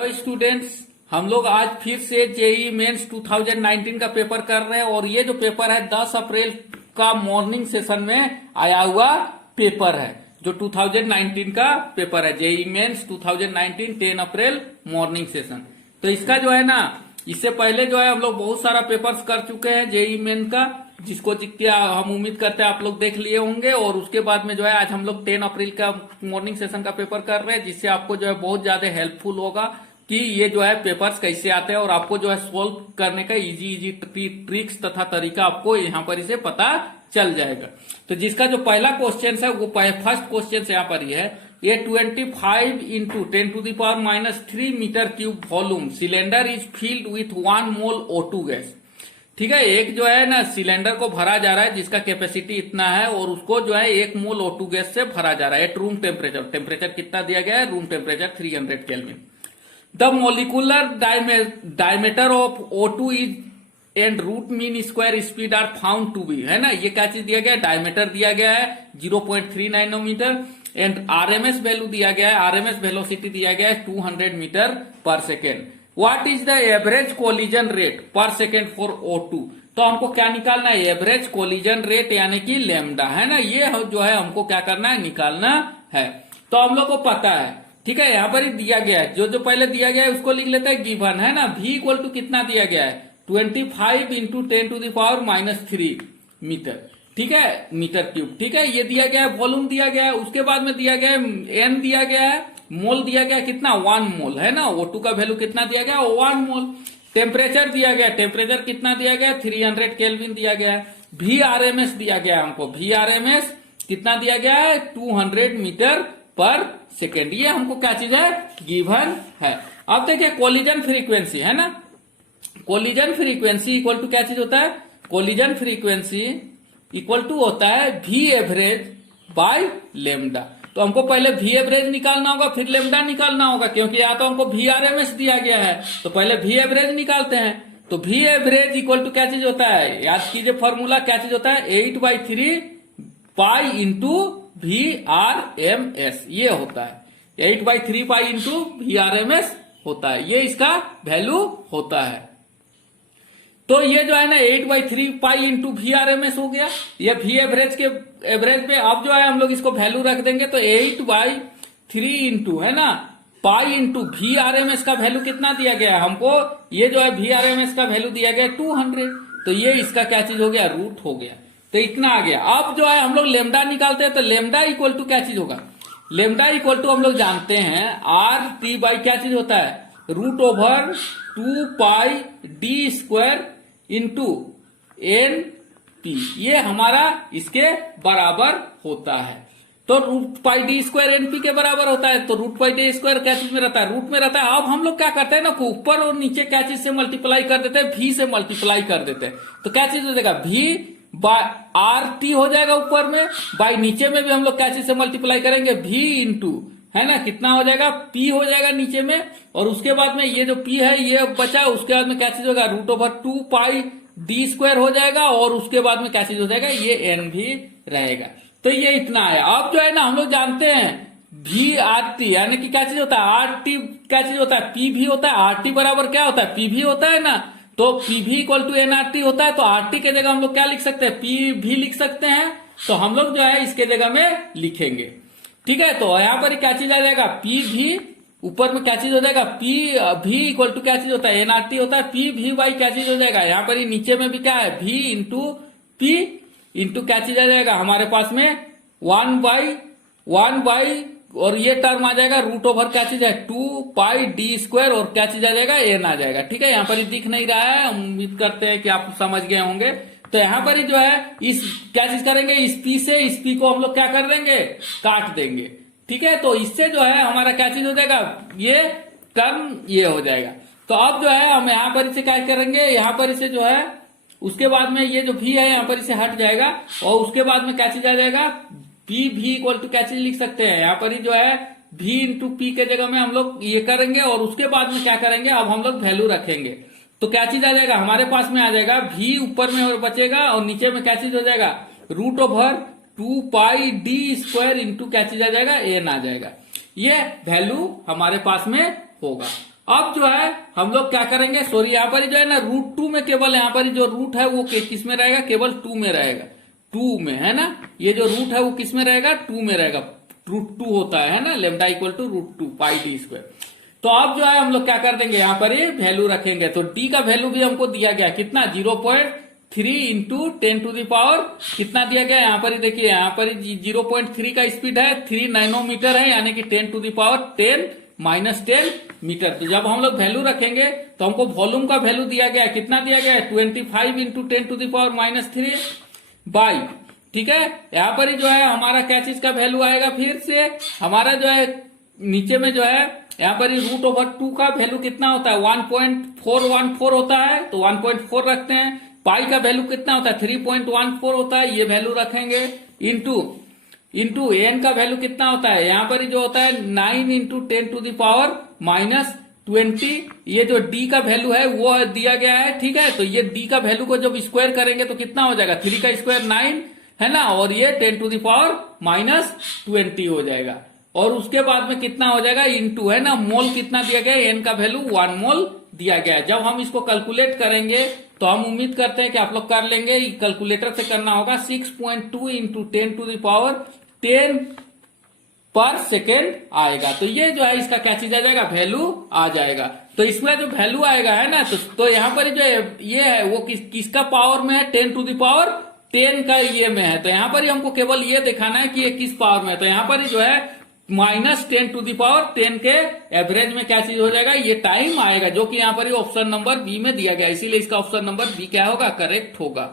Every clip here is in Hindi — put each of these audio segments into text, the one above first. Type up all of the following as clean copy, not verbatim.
तो स्टूडेंट्स, हम लोग आज फिर से जेई मेंस 2019 का पेपर कर रहे हैं और ये जो पेपर है 10 अप्रैल का मॉर्निंग सेशन में आया हुआ पेपर है। जो 2019 का पेपर है जेई मेंस 2019 10 अप्रैल मॉर्निंग सेशन। तो इसका जो है ना, इससे पहले जो है हम लोग बहुत सारा पेपर्स कर चुके हैं जेई मेन का, जिसको जितने हम उम्मीद करते हैं आप लोग देख लिए होंगे। और उसके बाद में जो है आज हम लोग 10 अप्रैल का मॉर्निंग सेशन का पेपर कर रहे हैं, जिससे आपको जो है बहुत ज्यादा हेल्पफुल होगा कि ये जो है पेपर्स कैसे आते हैं और आपको जो है सोल्व करने का इजी ट्रिक्स तथा तरीका आपको यहाँ पर इसे पता चल जाएगा। तो जिसका जो पहला क्वेश्चन है वो फर्स्ट क्वेश्चन यहाँ पर ही है। ये 25 into 10⁻³ metre cube volume cylinder is filled with 1 mole O2 gas. ठीक है, एक जो है ना सिलेंडर को भरा जा रहा है जिसका कैपेसिटी इतना है और उसको जो है 1 मोल O2 गैस से भरा जा रहा है एट रूम टेम्परेचर। टेम्परेचर कितना दिया गया है? Room temperature 300 kelvin. The molecular diameter of O2 is and root mean square speed are found to be, है ना। ये क्या चीज दिया गया है? डायमीटर दिया गया है 0.3 नैनोमीटर एंड आरएमएस वैल्यू दिया गया है, आरएमएस वेलोसिटी दिया गया है 200 मीटर पर second. What is the average collision rate पर सेकेंड फॉर O2? तो हमको क्या निकालना है? एवरेज कोलिजन रेट यानी कि लेमडा, है ना। ये जो है हमको क्या करना है? निकालना है। तो हम लोग को पता है, ठीक है, यहाँ पर ही दिया गया है। जो पहले दिया गया है उसको लिख लेते हैं गिवन, है ना। V इक्वल टू कितना दिया गया है? 25 इंटू 10⁻³ मीटर, ठीक है, मीटर क्यूब। ठीक है, ये दिया गया है, वॉल्यूम दिया गया है। उसके बाद में दिया गया है N दिया गया है, मोल दिया गया कितना? 1 मोल, है ना। O2 का वैल्यू कितना दिया गया? 1 मोल। टेम्परेचर दिया गया, टेम्परेचर कितना दिया गया? 300 केल्विन दिया गया है। VRMS दिया गया है हमको, VRMS कितना दिया गया है? 200 मीटर पर सेकेंड। ये हमको क्या चीज है? गिवन है। अब देखिए कोलिजन फ्रीक्वेंसी, है ना। कोलिजन फ्रीक्वेंसी इक्वल टू क्या चीज होता है? कोलिजन फ्रीक्वेंसी इक्वल टू होता है V एवरेज बाय लेमडा। तो हमको पहले V एवरेज निकालना होगा, फिर लेमडा निकालना होगा, क्योंकि यहाँ तो हमको VRMS दिया गया है। तो पहले V एवरेज निकालते हैं। तो V एवरेज इक्वल टू क्या चीज होता है? याद कीजिए फॉर्मूला क्या चीज होता है? 8/3 पाई इंटू VRMS, ये होता है 8/3 पाई इंटू VRMS होता है। ये इसका वैल्यू होता है। तो ये जो है ना 8/3 पाई इंटू VRMS हो गया। ये V एवरेज के एवरेज पे अब जो है हम लोग इसको वैल्यू रख देंगे। तो 8/3 इंटू, है ना, पाई इंटू VRMS का वैल्यू कितना दिया गया है हमको? ये जो है VRMS का वैल्यू दिया गया 200। तो ये इसका क्या चीज हो गया? रूट हो गया। तो इतना आ गया। अब जो है हम लोग लेमडा निकालते हैं। तो लेमडा इक्वल टू क्या चीज होगा? लेमडा इक्वल टू हम लोग जानते हैं RT बाई क्या चीज होता है? Root over 2 pi D square into NP, ये हमारा इसके बराबर होता है। तो root pi D square NP के बराबर होता है। तो रूट पाई D स्क्वायर क्या चीज में रहता है? रूट में रहता है। अब हम लोग क्या करते हैं ना, ऊपर और नीचे क्या चीज से मल्टीप्लाई कर देते हैं? V से मल्टीप्लाई कर देते हैं। तो क्या चीज हो जाएगा? V बाय RT हो जाएगा ऊपर में, बाय नीचे में भी हम लोग क्या चीज से मल्टीप्लाई करेंगे? V इंटू, है ना, कितना हो जाएगा? P हो जाएगा नीचे में। और उसके बाद में ये जो P है ये बचा, उसके बाद में क्या चीज होगा? Root over 2 pi D square हो जाएगा। और उसके बाद में क्या चीज हो जाएगा? ये N भी रहेगा। तो ये इतना है। अब जो है ना हम लोग जानते हैं VRT यानी कि क्या चीज होता है? RT क्या चीज होता है? PV होता है। RT बराबर क्या होता है? PV होता है ना। तो PV इक्वल टू NRT होता है। तो RT के जगह हम लोग क्या लिख सकते हैं? PV लिख सकते हैं। तो हम लोग जो है इसके जगह में लिखेंगे, ठीक है। तो यहां पर क्या चीज आ जाएगा? PV ऊपर में क्या चीज हो जाएगा? PV इक्वल टू क्या चीज होता है? NRT होता है। PV बाई क्या चीज हो जाएगा? यहाँ पर नीचे में भी क्या है? V इंटू P इंटू क्या चीज आ जाएगा हमारे पास में? 1 बाई और ये टर्म आ जाएगा रूट ओवर क्या चीज है? 2 पाई D स्क्वायर और क्या चीज आ जाएगा? N आ जाएगा। ठीक है, यहाँ पर दिख नहीं रहा है, उम्मीद करते हैं कि आप समझ गए होंगे। तो यहाँ पर ही जो है इस क्या चीज करेंगे? इस P से इस P को हम लोग क्या कर देंगे? काट देंगे। ठीक है, तो इससे जो है हमारा क्या चीज हो जाएगा? ये टर्म ये हो जाएगा। तो अब जो है हम यहाँ पर इसे क्या करेंगे? यहाँ पर इसे जो है उसके बाद में ये जो V है यहाँ पर इसे हट जाएगा और उसके बाद में क्या चीज आ जाएगा? PV इक्वल टू क्या चीज लिख सकते हैं? यहाँ पर ही जो है V इंटू P के जगह में हम लोग ये करेंगे और उसके बाद में क्या करेंगे? अब हम लोग वैल्यू रखेंगे। तो क्या चीज आ जाएगा हमारे पास में? आ जाएगा V ऊपर में बचेगा और नीचे में क्या चीज हो जाएगा? Root over 2 pi D square into क्या चीज आ जाएगा? N आ जाएगा। ये वैल्यू हमारे पास में होगा। अब जो है हम लोग क्या करेंगे, सॉरी यहाँ पर जो है ना √2 में केवल यहाँ पर जो रूट है वो किस में रहेगा, केवल 2 में रहेगा, 2 में है ना, ये जो रूट है वो किस में रहेगा, 2 में रहेगा, √2 होता है ना, lambda equal to √2 pi D square. तो अब जो है हम लोग क्या कर देंगे, यहाँ पर ये वैल्यू रखेंगे, तो डी का वैल्यू भी हमको दिया गया कितना, 0.3 इंटू 10 टू द पावर कितना दिया गया, यहाँ पर ही देखिए, यहाँ पर 0.3 का स्पीड है, 3 नैनोमीटर है, यानी कि 10 to the power 10 minus 10 metre. तो जब हम लोग वैल्यू रखेंगे तो हमको वॉल्यूम का वैल्यू दिया गया है, कितना दिया गया है, 25 into 10 to the power -3 by, ठीक है। यहाँ पर ही जो है हमारा क्या चीज का वैल्यू आएगा, फिर से हमारा जो है नीचे में जो है यहाँ पर √2 का वैल्यू कितना होता है, 1.414 होता है, तो 1.4 रखते हैं। पाई का वैल्यू कितना होता है, 3.14 होता है, ये वैल्यू रखेंगे, इंटू एन का वैल्यू कितना होता है, यहाँ पर जो होता है 9 इंटू 10 टू द पावर -20। ये जो डी का वैल्यू है वो दिया गया है, ठीक है। तो ये डी का वैल्यू को जब स्क्वायर करेंगे तो कितना हो जाएगा, 3 का स्क्वायर 9 है ना, और ये 10 टू द पावर -20 हो जाएगा। और उसके बाद में कितना हो जाएगा, इंटू है ना, मोल कितना दिया गया है, एन का वैल्यू 1 मोल दिया गया है। जब हम इसको कैलकुलेट करेंगे तो हम उम्मीद करते हैं कि आप लोग कर लेंगे, कैलकुलेटर से करना होगा, 6.2 इंटू 10 टू द पावर 10 पर सेकेंड आएगा। तो ये जो है इसका क्या चीज आ जाएगा, वैल्यू आ जाएगा। तो इसमें जो वैल्यू आएगा है ना, तो यहाँ पर जो ये है वो किसका पावर में है, 10 टू द पावर 10 का ये में है। तो यहाँ पर हमको केवल ये दिखाना है कि ये किस पावर में है। तो यहाँ पर जो है -10 टू द पावर 10 के एवरेज में क्या चीज हो जाएगा, ये टाइम आएगा, जो कि यहाँ पर ऑप्शन नंबर बी में दिया गया, इसीलिए इसका ऑप्शन नंबर बी क्या होगा, करेक्ट होगा।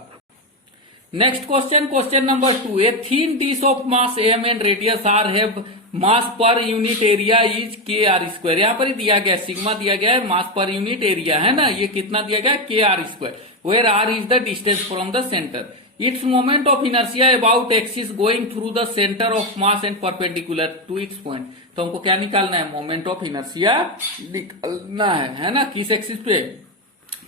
Next question number 2, A thin dish of mass m and radius r have mass per unit area is kr²। यहाँ पर ही दिया गया, सिग्मा दिया गया है, मास पर यूनिट एरिया है ना, ये कितना दिया गया, kr², where r is the distance from the centre. Its moment of inertia about x is going through the center of mass and perpendicular to its point। तो हमको क्या निकालना है, मोमेंट ऑफ इनर्शिया निकालना है ना, किस एक्सिस पे,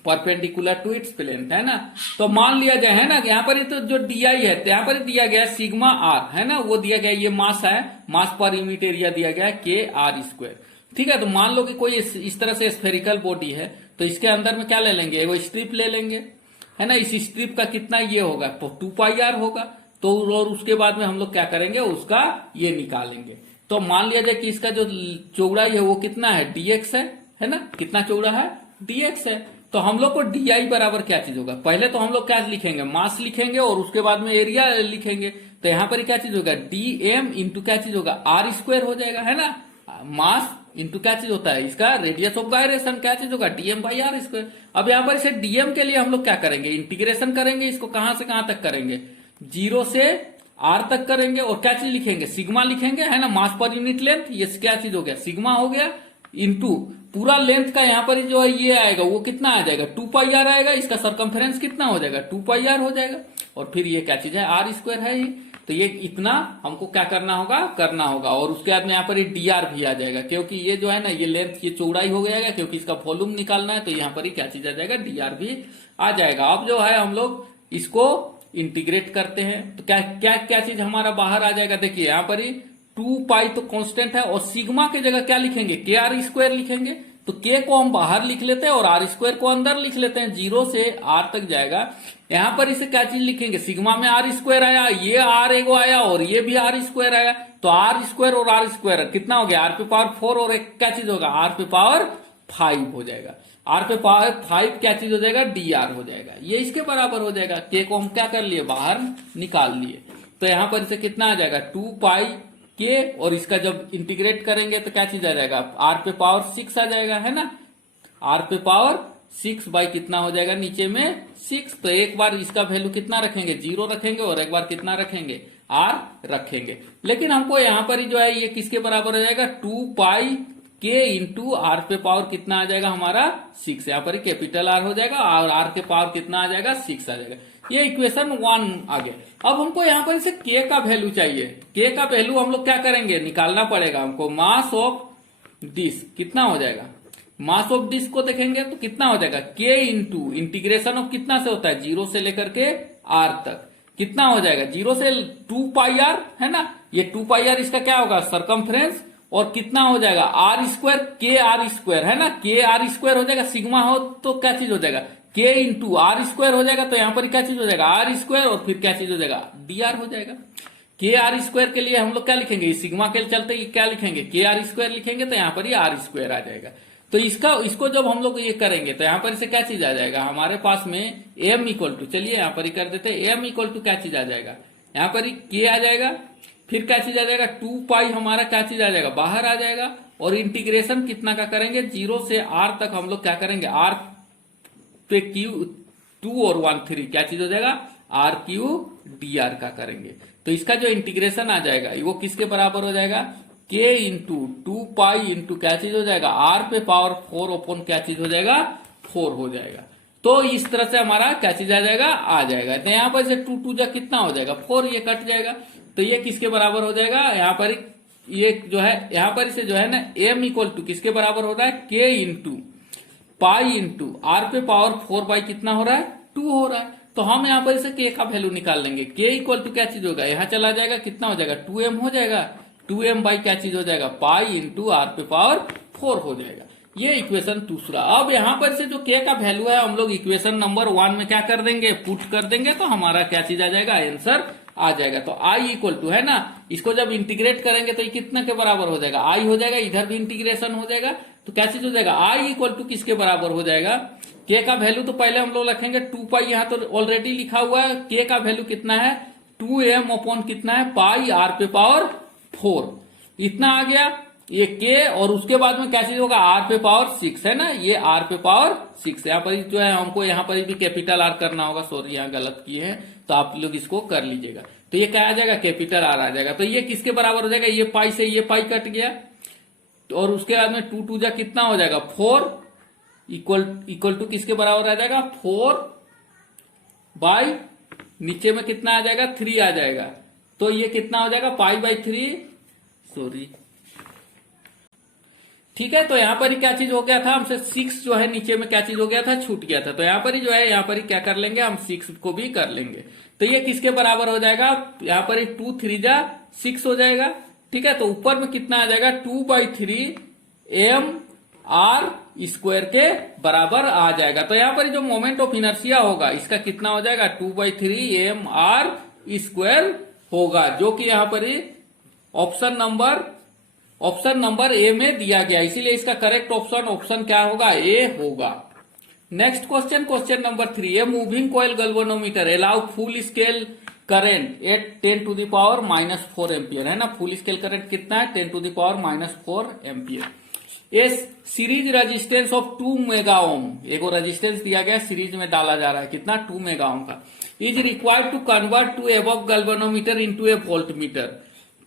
परपेंडिकुलर टू इट्स प्लेन, है ना। तो मान लिया जाए है ना, यहाँ पर तो जो डी आई है, तो यहाँ पर दिया गया सिग्मा आर है ना, वो दिया गया, ये मास है, मास पर यूनिट एरिया दिया गया है kr², ठीक है। तो मान लो कि कोई इस तरह से स्फेरिकल बॉडी है, तो इसके अंदर में क्या ले लेंगे, वो स्ट्रिप ले लेंगे, है ना। इस स्ट्रिप का कितना ये होगा, तो 2πr होगा। तो और उसके बाद में हम लोग क्या करेंगे, उसका ये निकालेंगे। तो मान लिया जाए कि इसका जो चौड़ाई है वो कितना है, dx है ना, कितना चौड़ा है, dx है। तो हम लोग को di बराबर क्या चीज होगा, पहले तो हम लोग क्या लिखेंगे, मास लिखेंगे, और उसके बाद में एरिया लिखेंगे। तो यहाँ पर क्या चीज होगा, dm इंटू क्या चीज होगा, r² हो जाएगा, है ना। मास इंटू क्या चीज होता है, इसका रेडियस ऑफ गायरेशन क्या चीज होगा, dm/r²। अब यहाँ पर इसे dm के लिए हम लोग क्या करेंगे, इंटीग्रेशन करेंगे, इसको कहां से कहां तक करेंगे, 0 से r तक करेंगे, और क्या चीज लिखेंगे, सिग्मा लिखेंगे, है ना, मास पर यूनिट लेंथ, ये क्या चीज हो गया, सिग्मा हो गया, इंटू पूरा लेंथ का यहाँ पर जो है ये आएगा, वो कितना आ जाएगा, 2πr आएगा, इसका सरकमफेरेंस कितना हो जाएगा, 2πr हो जाएगा, और फिर ये क्या चीज है, r² है ये। तो ये इतना हमको क्या करना होगा, और उसके बाद में यहाँ पर ये dr भी आ जाएगा, क्योंकि ये जो है ना, ये लेंथ, ये चौड़ाई हो जाएगा, क्योंकि इसका वॉल्यूम निकालना है, तो यहाँ पर ही क्या चीज आ जाएगा, dr भी आ जाएगा। अब जो है हम लोग इसको इंटीग्रेट करते हैं, तो क्या क्या क्या चीज हमारा बाहर आ जाएगा, देखिए यहाँ पर ही 2π तो कांस्टेंट है, और सिग्मा की जगह क्या लिखेंगे, kr² लिखेंगे। तो k को हम बाहर लिख लेते हैं और r² को अंदर लिख लेते हैं, 0 से r तक जाएगा। यहाँ पर इसे क्या चीज लिखेंगे, सिग्मा में r² आया, ये r एगो आया, और ये भी r² आया, तो r² और r² कितना हो गया, r⁴ और एक क्या चीज होगा, r⁵ हो जाएगा, r⁵ क्या चीज हो जाएगा, dr हो जाएगा, ये इसके बराबर हो जाएगा। k को हम क्या कर लिए, बाहर निकाल लिए। तो यहाँ पर इसे कितना आ जाएगा, 2π k, और इसका जब इंटीग्रेट करेंगे तो क्या चीज आ जाएगा, r⁵ आ जाएगा, है ना, r⁵ बाई कितना हो जाएगा, नीचे में 6। तो एक बार इसका वैल्यू कितना रखेंगे, 0 रखेंगे, और एक बार कितना रखेंगे, r रखेंगे। लेकिन हमको यहाँ पर ही जो है ये किसके बराबर हो जाएगा, 2π k इंटू r⁵ कितना आ जाएगा हमारा, 6। यहाँ पर कैपिटल R हो जाएगा, और r⁵ कितना आ जाएगा, 6 आ जाएगा। ये इक्वेशन 1 आ गया। अब हमको यहाँ पर इसे k का वैल्यू चाहिए, k का वैल्यू हम लोग क्या करेंगे, निकालना पड़ेगा हमको। मास ऑफ डिश कितना हो जाएगा, मास ऑफ डिश को देखेंगे तो कितना हो जाएगा, k इंटू इंटीग्रेशन ऑफ कितना से होता है, 0 से लेकर के r तक, कितना हो जाएगा, 0 से 2πr है ना, ये 2πr इसका क्या होगा, सरकमफ्रेंस और कितना हो जाएगा आर स्क्वायर के आर स्क्वायर है ना, के आर स्क्वायर हो जाएगा, सिग्मा हो तो क्या चीज हो जाएगा के इंटू आर स्क्वायर हो जाएगा, तो यहां पर क्या चीज हो जाएगा आर स्क्वायर और फिर क्या चीज हो जाएगा डी आर हो जाएगा। के आर स्क्वायर के लिए हम लोग क्या लिखेंगे, सिग्मा के चलते क्या लिखेंगे के आर स्क्वायर लिखेंगे, तो यहाँ पर ये आर स्क्वायर आ जाएगा। तो इसको जब हम लोग ये करेंगे तो यहाँ पर इसे क्या चीज आ जाएगा हमारे पास में एम इक्वल टू, चलिए यहाँ पर ही कर देते हैं, एम इक्वल टू क्या चीज आ जाएगा यहाँ पर ही के आ जाएगा, फिर क्या चीज आ जाएगा 2 पाई हमारा क्या चीज आ जाएगा बाहर आ जाएगा, और इंटीग्रेशन कितना का करेंगे 0 से r तक हम लोग क्या करेंगे r पे क्यू 2 और 1 3 क्या चीज हो जाएगा आर क्यू डी आर का करेंगे। तो इसका जो इंटीग्रेशन आ जाएगा वो किसके बराबर हो जाएगा के इंटू 2 पाई इंटू क्या चीज हो जाएगा आर पे पावर 4 ओपन क्या चीज हो जाएगा 4 हो जाएगा। तो इस तरह से हमारा क्या चीज आ जाएगा। तो यहाँ पर से 2 2 जा कितना हो जाएगा 4, ये कट जाएगा, तो ये किसके बराबर हो जाएगा यहाँ पर ये जो है यहाँ पर इसे जो है ना एम इक्वल टू किसके बराबर हो रहा है के इंटू पाई इंटू आर पे पावर 4 बाई कितना हो रहा है 2 हो रहा है। तो हम यहाँ पर इसे के का वैल्यू निकाल लेंगे, के इक्वल टू क्या चीज होगा यहाँ चला जाएगा कितना हो जाएगा 2m हो जाएगा, 2m बाई क्या चीज हो जाएगा पाई इंटू आर पे पावर 4 हो जाएगा। ये इक्वेशन दूसरा। अब यहाँ पर से जो के का वैल्यू है हम लोग इक्वेशन नंबर 1 में क्या कर देंगे पुट कर देंगे, तो हमारा क्या चीज आ जाएगा आंसर आ जाएगा। तो आई इक्वल टू है ना, इसको जब इंटीग्रेट करेंगे तो ये कितना के बराबर हो जाएगा आई हो जाएगा, इधर भी इंटीग्रेशन हो जाएगा, तो क्या चीज हो जाएगा आई इक्वल टू किसके बराबर हो जाएगा के का वैल्यू तो पहले हम लोग रखेंगे 2 पाई, यहाँ तो ऑलरेडी लिखा हुआ है, के का वैल्यू कितना है 2m अपॉन कितना है पाई आर पे पावर 4, इतना आ गया ये के, और उसके बाद में क्या चीज होगा आर पे पावर 6 है ना, ये आर पे पावर 6 यहाँ पर जो है हमको यहाँ पर भी कैपिटल आर करना होगा, सॉरी यहाँ गलत किए हैं, तो आप लोग इसको कर लीजिएगा। तो ये क्या आ जाएगा कैपिटल आर आ जाएगा। तो ये किसके बराबर हो जाएगा ये पाई से ये पाई कट गया, और उसके बाद में 2 2 जा कितना हो जाएगा 4 इक्वल टू किसके बराबर आ जाएगा 4 बाई नीचे में कितना आ जाएगा 3 आ जाएगा, तो ये कितना हो जाएगा पाई बाई 3, सॉरी ठीक है। तो यहाँ पर ही क्या चीज हो गया था हमसे 6 जो है नीचे में क्या चीज हो गया था छूट गया था, तो यहाँ पर ही जो है यहाँ पर ही क्या कर लेंगे हम 6 को भी कर लेंगे। तो ये किसके बराबर हो जाएगा यहाँ पर ही 2 3 जा 6 हो जाएगा, ठीक है। तो ऊपर में कितना आ जाएगा 2 बाई 3 एम आर स्क्वायर के बराबर आ जाएगा। तो यहाँ पर जो मोमेंट ऑफ इनर्शिया होगा इसका कितना हो जाएगा 2 बाई 3 एम आर स्क्वायर होगा, जो कि यहाँ पर ऑप्शन नंबर ए में दिया गया, इसीलिए इसका करेक्ट ऑप्शन क्या होगा ए होगा। Next question number 3, a moving coil galvanometer allow full scale current at 10 to the power -4 ampere है ना, फुल स्केल करंट कितना है 10 to the power -4 ampere. A series resistance of 2 mega ohm, एगो रेजिस्टेंस दिया गया सीरीज में डाला जा रहा है कितना 2 मेगा ओम का, is required to convert to above galvanometer into a voltmeter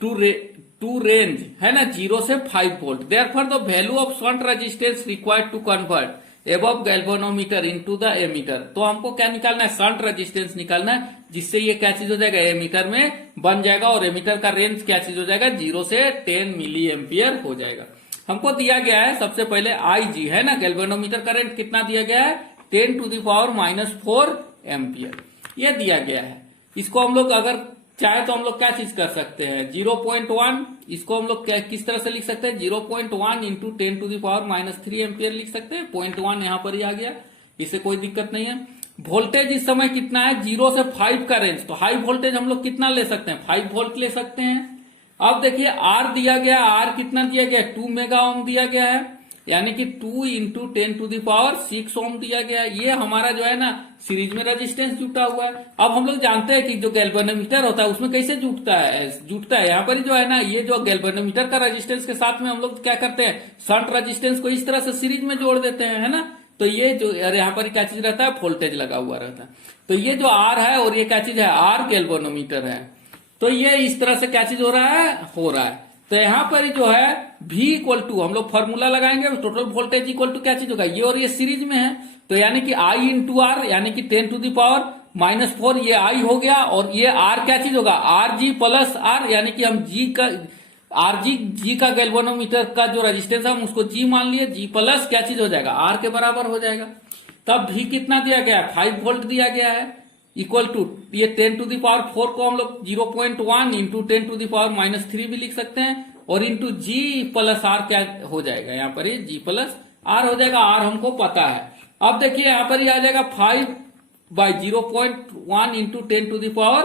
to range है ना 0 से 5 volt. Therefore the value of shunt resistance required to convert above galvanometer into the ammeter. तो हमको क्या निकालना है शंट रेजिस्टेंस निकालना है, जिससे ये क्या चीज हो जाएगा एमीटर में बन जाएगा, और एमीटर का रेंज क्या चीज हो जाएगा 0 से 10 मिली एम्पियर हो जाएगा। हमको दिया गया है सबसे पहले आई जी है ना, गैल्वेनोमीटर करंट कितना दिया गया है 10 टू द पावर -4 एम्पियर ये दिया गया है। इसको हम लोग अगर चाहे तो हम लोग क्या चीज कर सकते हैं 0.1, इसको हम लोग किस तरह से लिख सकते हैं 0.1 into 10 to the power -3 ampere लिख सकते हैं, 0.1 यहाँ पर ही आ गया, इससे कोई दिक्कत नहीं है। वोल्टेज इस समय कितना है 0 से 5 का रेंज, तो हाई वोल्टेज हम लोग कितना ले सकते हैं 5 वोल्ट ले सकते हैं। अब देखिए आर दिया गया, आर कितना दिया गया 2 मेगा ओम दिया गया है, यानी कि 2 इंटू 10 टू द पावर 6 ओम दिया गया है। ये हमारा जो है ना सीरीज में रेजिस्टेंस जुटा हुआ है। अब हम लोग जानते हैं कि जो गैल्वेनोमीटर होता है उसमें कैसे जुटता है यहाँ पर जो है ना, ये जो गैल्वेनोमीटर का रेजिस्टेंस के साथ में हम लोग क्या करते हैं शंट रेजिस्टेंस को इस तरह से सीरीज में जोड़ देते हैं है ना। तो ये जो यहाँ पर क्या चीज रहता है वोल्टेज लगा हुआ रहता है। तो ये जो आर है और ये क्या चीज है आर गैल्वेनोमीटर है, तो ये इस तरह से क्या चीज हो रहा है। तो यहाँ पर जो है V इक्वल टू हम लोग फॉर्मूला लगाएंगे, टोटल वोल्टेज इक्वल टू क्या चीज होगा ये, और ये सीरीज में है, तो यानी कि I इंटू आर यानी कि 10 टू द पावर -4 ये I हो गया, और ये R क्या चीज होगा RG प्लस R, यानी कि हम G का गैल्वेनोमीटर का जो रेजिस्टेंस है हम उसको G मान लिए, G प्लस क्या चीज हो जाएगा R के बराबर हो जाएगा। तब V कितना दिया गया है 5 वोल्ट दिया गया है, इक्वल टू ये 10 टू द पावर 4 को हम लोग 0.1 इंटू 10 टू द पावर -3 भी लिख सकते हैं, और इंटू जी प्लस आर क्या हो जाएगा, यहाँ पर जी प्लस आर हो जाएगा, आर हमको पता है। अब देखिए यहाँ पर ही आ जाएगा 5/0.1 इंटू 10⁻,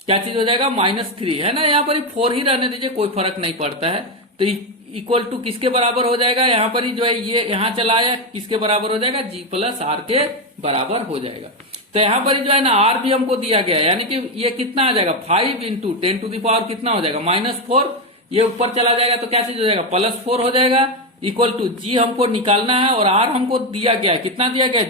क्या चीज हो जाएगा, -3 है ना। यहाँ पर ही 4 ही रहने दीजिए, कोई फर्क नहीं पड़ता है। तो इक्वल टू किसके बराबर हो जाएगा, यहाँ पर ही जो है ये यहाँ चला आया, किसके बराबर हो जाएगा, जी प्लस आर के बराबर हो जाएगा। तो यहाँ पर जो है ना आर भी हमको दिया गया है, यानी कि ये कितना आ जाएगा 5 इंटू 10⁻, कितना हो जाएगा -4, ये ऊपर चला जाएगा तो क्या चीज हो जाएगा, +4 हो जाएगा, इक्वल टू जी हमको निकालना है और आर हमको दिया गया है, कितना दिया गया है,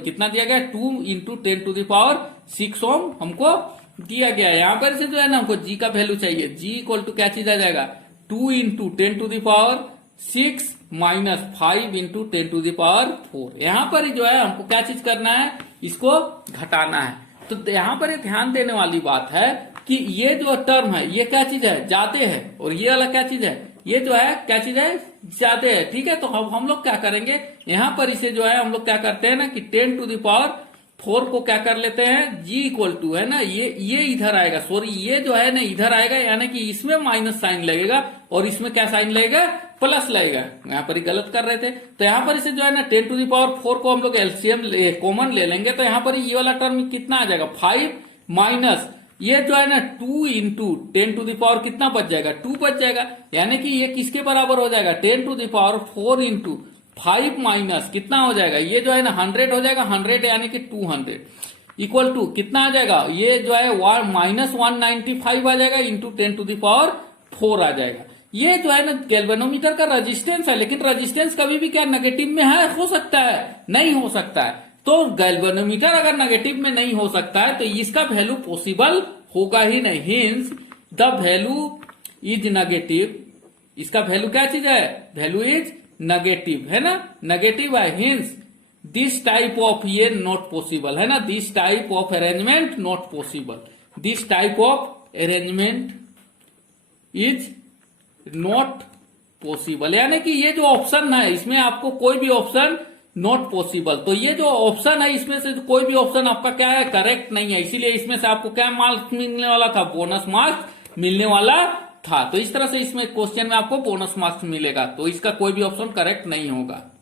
कितना दिया गया है 2 इंटू 10⁻6 ओम हमको दिया गया है। यहाँ पर से जो है ना हमको जी का वैल्यू चाहिए, जी इक्वल टू क्या चीज आ जाएगा 2 इंटू 10⁻6 माइनस 5 इंटू 10⁻4। यहाँ पर जो है हमको क्या चीज करना है, इसको घटाना है। तो यहाँ पर ध्यान देने वाली बात है कि ये जो टर्म है ये क्या चीज है, जाते है, और ये वाला क्या चीज है, ये जो है क्या चीज है, जाते है। ठीक है, तो हम लोग क्या करेंगे, यहाँ पर इसे जो है हम लोग क्या करते हैं ना कि 10⁻4 को क्या कर लेते हैं, जी इक्वल टू है ना, ये इधर आएगा, सॉरी ये जो है ना इधर आएगा, यानी कि इसमें माइनस साइन लगेगा और इसमें क्या साइन लगेगा, प्लस लगेगा। यहाँ पर ही गलत कर रहे थे। तो यहाँ पर इसे जो है ना 10⁻4 को हम लोग एलसीएम कॉमन ले लेंगे, तो यहाँ पर ये वाला टर्म कितना आ जाएगा 5 माइनस ये जो है ना 2 इंटू 10⁻, कितना बच जाएगा 2 बच जाएगा, यानी कि ये किसके बराबर हो जाएगा 10⁻4 इंटू 5 माइनस कितना हो जाएगा, ये जो है ना 100 हो जाएगा, 100 यानी कि 200 इक्वल टू कितना आ जाएगा, ये जो है -195 आ जाएगा इंटू 10⁻4 आ जाएगा। ये जो है ना गैल्वेनोमीटर का रेजिस्टेंस है, लेकिन रेजिस्टेंस कभी भी क्या नेगेटिव में है, हो सकता है, नहीं हो सकता है। तो गैल्वेनोमीटर अगर नेगेटिव में नहीं हो सकता है तो इसका वैल्यू पॉसिबल होगा ही नहीं, hints the value is negative. इसका वैल्यू क्या चीज है, वैल्यू इज नेगेटिव है ना, नेगेटिव है, हिंस दिस टाइप ऑफ ये नॉट पॉसिबल है ना, this type of arrangement not possible, this type of arrangement is not possible, यानी कि ये जो ऑप्शन है इसमें आपको कोई भी ऑप्शन नॉट पॉसिबल। तो ये जो ऑप्शन है इसमें से कोई भी ऑप्शन आपका क्या है, करेक्ट नहीं है, इसीलिए इसमें से आपको क्या मार्क्स मिलने वाला था, बोनस मार्क्स मिलने वाला था। तो इस तरह से इसमें क्वेश्चन में आपको बोनस मार्क्स मिलेगा, तो इसका कोई भी ऑप्शन करेक्ट नहीं होगा।